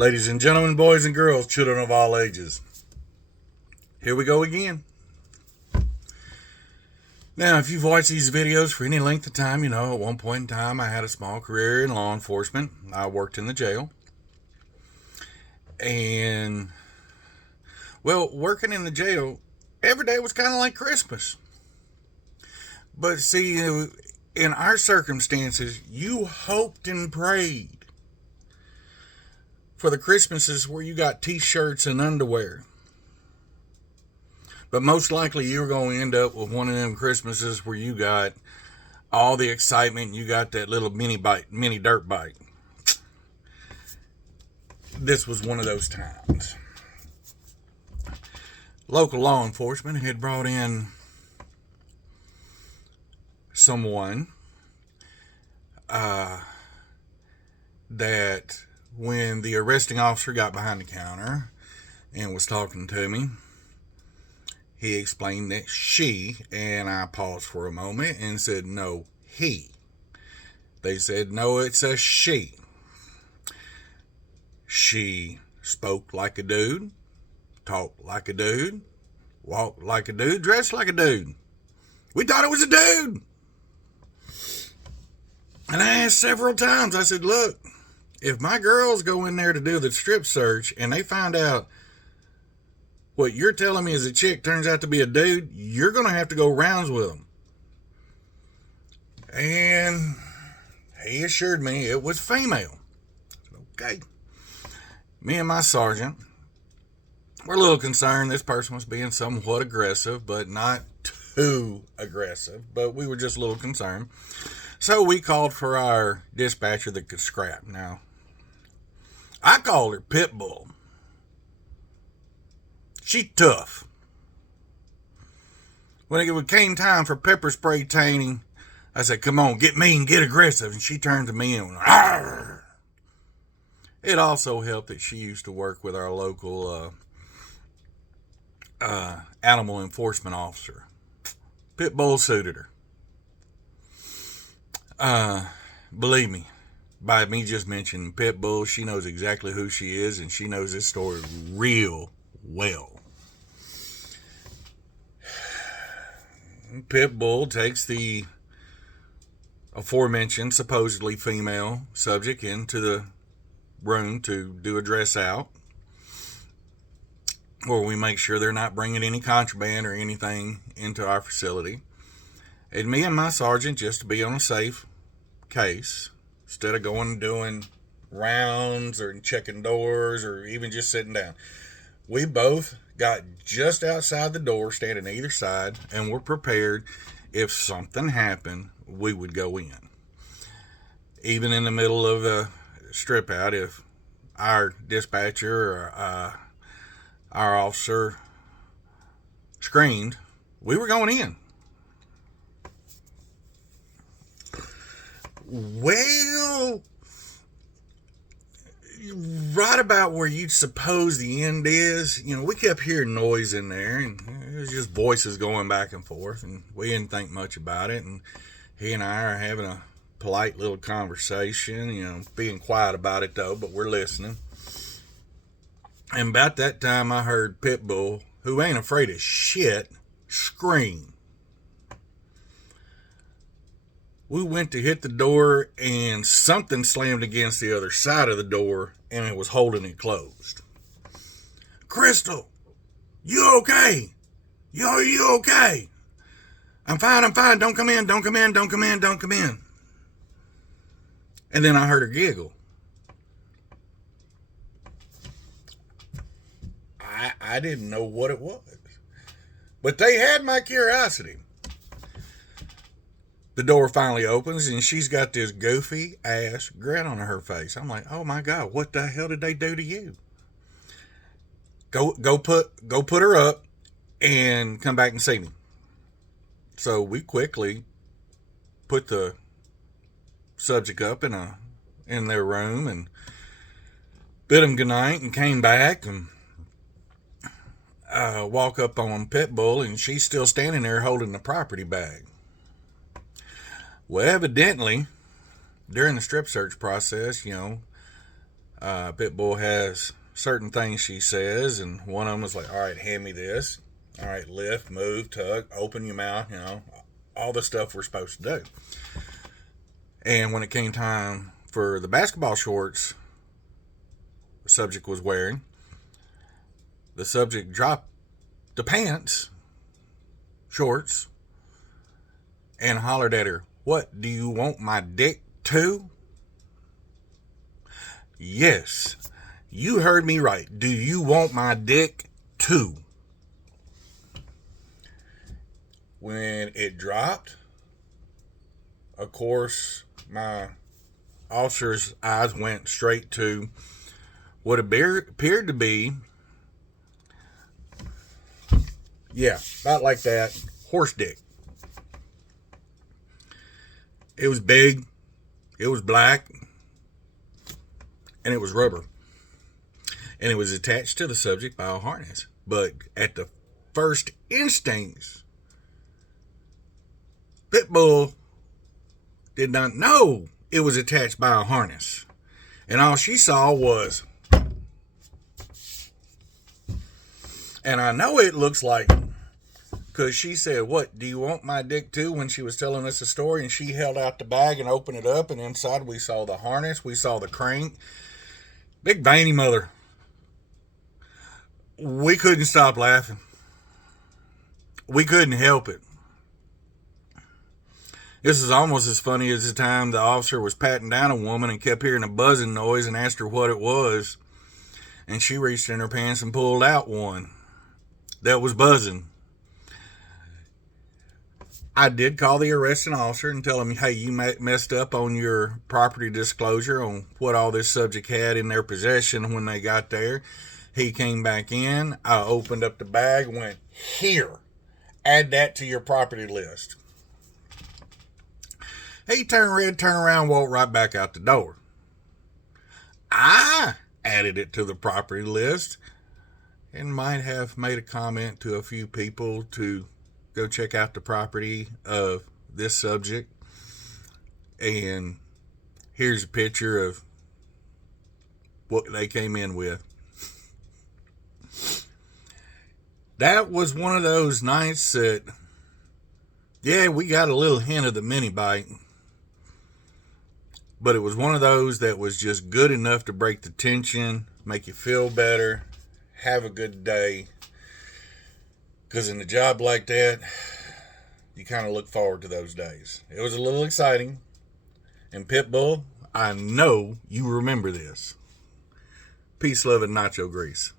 Ladies and gentlemen, boys and girls, children of all ages, here we go again. Now, if you've watched these videos for any length of time, you know at one point in time I had a small career in law enforcement. I worked in the jail. And, well, working in the jail, every day was kind of like Christmas. But see, in our circumstances, you hoped and prayed for the Christmases where you got t-shirts and underwear. But most likely you're going to end up with one of them Christmases where you got all the excitement. You got that little mini dirt bike. This was one of those times. Local law enforcement had brought in someone that when the arresting officer got behind the counter and was talking to me, he explained that she, and I paused for a moment and said, no, he. They said, no, it's a she. She spoke like a dude, talked like a dude, walked like a dude, dressed like a dude. We thought it was a dude. And I asked several times, I said, look, if my girls go in there to do the strip search and they find out what you're telling me is a chick turns out to be a dude, you're going to have to go rounds with them. And he assured me it was female. Okay. Me and my sergeant were a little concerned this person was being somewhat aggressive, but not too aggressive. But we were just a little concerned. So we called for our dispatcher that could scrap. Now, I called her Pitbull. She tough. When it came time for pepper spray training, I said, come on, get mean, get aggressive. And she turned to me and went, argh. It also helped that she used to work with our local animal enforcement officer. Pitbull suited her. Believe me, by me just mentioning Pitbull, she knows exactly who she is, and she knows this story real well. Pitbull takes the aforementioned supposedly female subject into the room to do a dress out, where we make sure they're not bringing any contraband or anything into our facility. And me and my sergeant, just to be on a safe case, instead of going and doing rounds or checking doors or even just sitting down, we both got just outside the door, standing either side, and were prepared if something happened, we would go in. Even in the middle of a strip out, if our dispatcher or our officer screamed, we were going in. Well, right about where you'd suppose the end is, we kept hearing noise in there, and it was just voices going back and forth, and we didn't think much about it. And he and I are having a polite little conversation, being quiet about it though, but we're listening. And about that time I heard Pitbull, who ain't afraid of shit, scream. We went to hit the door and something slammed against the other side of the door and it was holding it closed. Crystal, you okay? You okay? I'm fine. Don't come in. And then I heard her giggle. I didn't know what it was. But they had my curiosity. The door finally opens and she's got this goofy ass grin on her face. I'm like, oh my God, what the hell did they do to you? Go put her up and come back and see me. So we quickly put the subject up in their room and bid them goodnight and came back and walk up on Pitbull, and she's still standing there holding the property bag. Well, evidently, during the strip search process, Pitbull has certain things she says, and one of them was like, all right, hand me this. All right, lift, move, tug, open your mouth, all the stuff we're supposed to do. And when it came time for the basketball shorts the subject was wearing, the subject dropped the pants, shorts, and hollered at her, "What, do you want my dick too?" Yes, you heard me right. Do you want my dick too? When it dropped, of course, my officer's eyes went straight to what appeared to be, about like that, horse dick. It was big, it was black, and it was rubber. And it was attached to the subject by a harness. But at the first instincts, Pitbull did not know it was attached by a harness. And all she saw was, and I know it looks like, because she said, "What, do you want my dick too?" when she was telling us the story, and she held out the bag and opened it up, and inside we saw the harness, we saw the crank. Big veiny mother. We couldn't stop laughing. We couldn't help it. This is almost as funny as the time the officer was patting down a woman and kept hearing a buzzing noise and asked her what it was. And she reached in her pants and pulled out one that was buzzing. I did call the arresting officer and tell him, "Hey, you messed up on your property disclosure on what all this subject had in their possession when they got there." He came back in. I opened up the bag and went, "Here, add that to your property list." He turned red, turned around, walked right back out the door. I added it to the property list and might have made a comment to a few people to go check out the property of this subject. And here's a picture of what they came in with. That was one of those nights that, we got a little hint of the mini bite. But it was one of those that was just good enough to break the tension, make you feel better, have a good day. Because in a job like that, you kind of look forward to those days. It was a little exciting. And Pitbull, I know you remember this. Peace, love, and nacho grease.